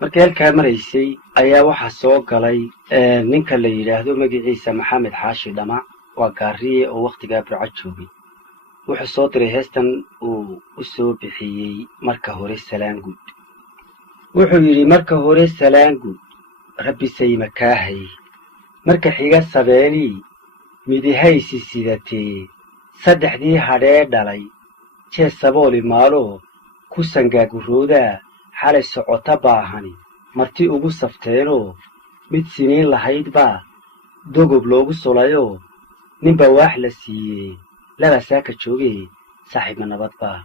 markii halkaa maraysay ayaa waxaa soo galay ninka la yidhaahdo magaciisa maxamed xaashi dhamac waa gaariye oo wakhtigaa burco joogay wuxuu soo diray heestan uu u soo bixiyey marka hore salaanguud wuxuu yidhi marka hore salaanguud rabbi sayma kaahay marka xiga sabeenii midihaysi sidatee saddexdii hadhee dhalay jee sabooli maaloo ku sangaaguroodaa xalay socota baahani marti ugu safteenoo mid siniin lahayd baa dogob loogu sulayoo ninba waax la siiyey laba saaka joogee saaxiibma nabad baa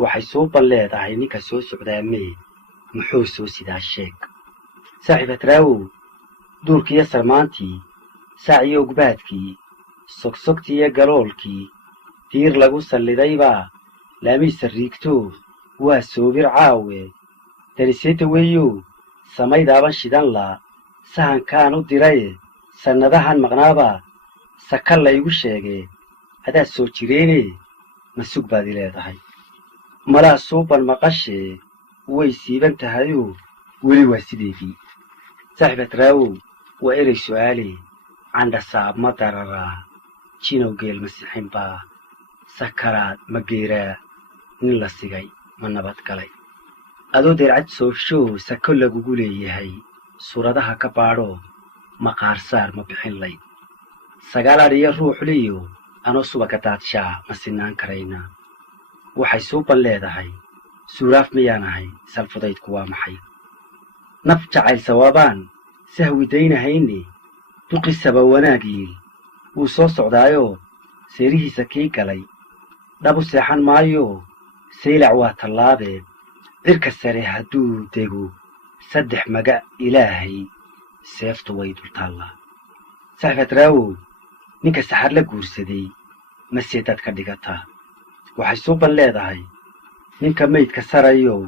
waxay suuban leedahay ninka soo socdaamee muxuu soo sidaa sheeg saaxiib hadraawow duurkiiyo sarmaantii saaciyo ugbaadkii sogsogtii iyo galoolkii diir lagu sallidaybaa laamiisa riigtoo waa soobir caawe dariseeta weeyow samaydaaban shidan laa sahankaan u diraye sannadahan maqnaabaa saka laygu sheegee hadaad soo jireenee masug baad i leedahay malaa suuban maqashee way siiban tahayoo weli waa sideedii saaxiib hadraawow waa erey su'aalee candhasaab ma dararaa jinow geel masixin baa sakaraad ma geeraa nin la sigay ma nabad galay adoo deercad soofshoo sako lagugu leeyahay suuradaha ka baadhoo maqaarsaar ma bixin layd sagaal adhiyo ruuxliyo anoo subaga daadshaa ma sinaan karaynaa waxay suuban leedahay suuraaf miyaanahay salfudaydku waa maxay naf jacayl sawaabaan sahwidaynahayne duqisaba wanaag yiil wuu soo socdaayoo seerihiisa kii galay dhabu seexan maayoo saylac waa tallaabee cirka sare hadduu dego saddex maga ilaahay seeftu way dultaallaa saaxiib hadraawow ninka saxar la guursaday masee dad ka dhigataa waxay suuban leedahay ninka maydka sarayow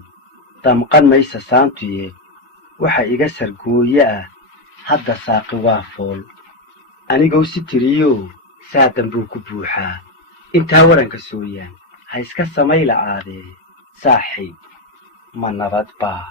damqan maysa saantuye waxa iga sargooye ah hadda saaqi waa fool anigow si tiriyow saadan buu ku buuxaa intaa waranka sooyaan ha iska samay la'aadee saaxiib ma nabad baa